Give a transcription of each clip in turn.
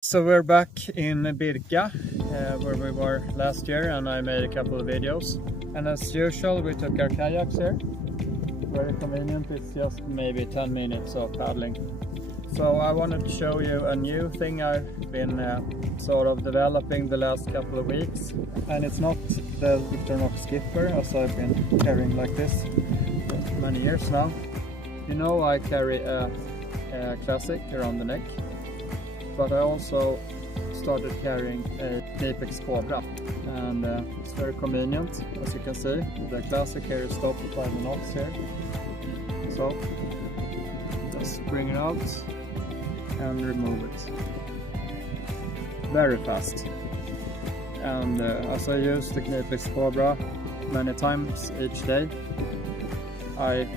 So we're back in Birka, where we were last year, and I made a couple of videos. And as usual, we took our kayaks here. Very convenient, it's just maybe 10 minutes of paddling. So I wanted to show you a new thing I've been sort of developing the last couple of weeks. And it's not the Victorinox skipper, as I've been carrying like this for many years now. You know, I carry a classic around the neck. But I also started carrying a Knipex Cobra, and it's very convenient, as you can see. The classic here is stopped by the knots here, so just bring it out and remove it very fast. And as I use the Knipex Cobra many times each day, I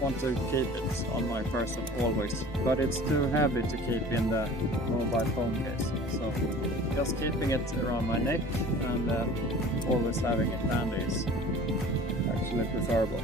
want to keep it on my person always, but it's too heavy to keep in the mobile phone case, so just keeping it around my neck and always having it handy is actually preferable.